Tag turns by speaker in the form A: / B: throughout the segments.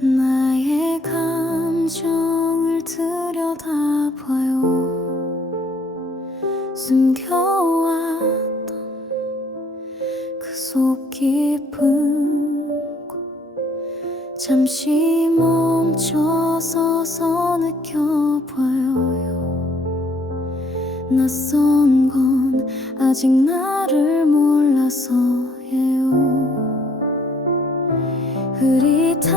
A: 나의 감정을 들여다봐요. 숨겨왔던 그 속 깊은 곳. 잠시 멈춰서서 느껴봐요. 낯선 건 아직 나를 몰라서예요. 흐릿한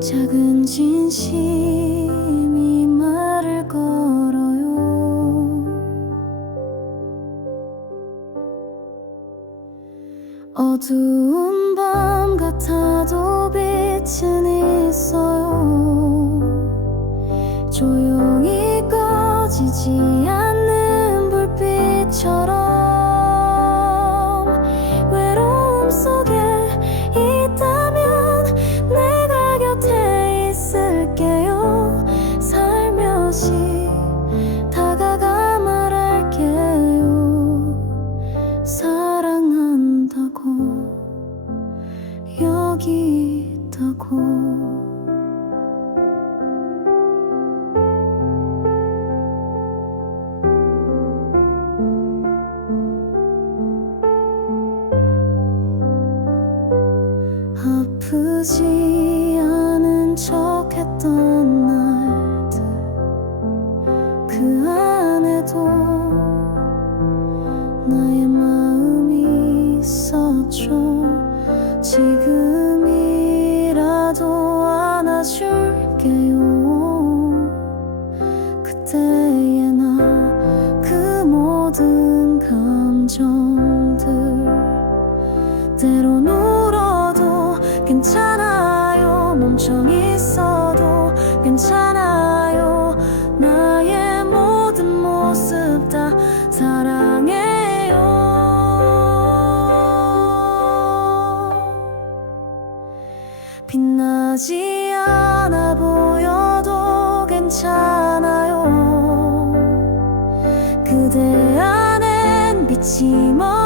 A: 작은 진심이 말을 걸어요. 어두운 밤 같아도 빛은 있어요. 조용히 꺼지지 않는 불빛처럼 아프지 않은 척 했던 날들 그 안에도 나의 마음이 있었죠. 지금 때론 울어도 괜찮아요. 멍청이 있어도 괜찮아요. 나의 모든 모습 다 사랑해요. 빛나지 않아 보여도 괜찮아요. 그대 안엔 빛이 머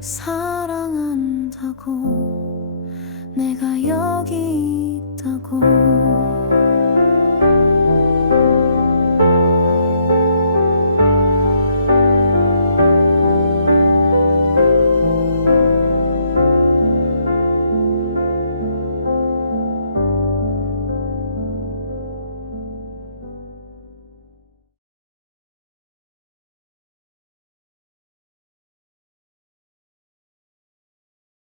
A: 사랑한다고 내가 여기 있다고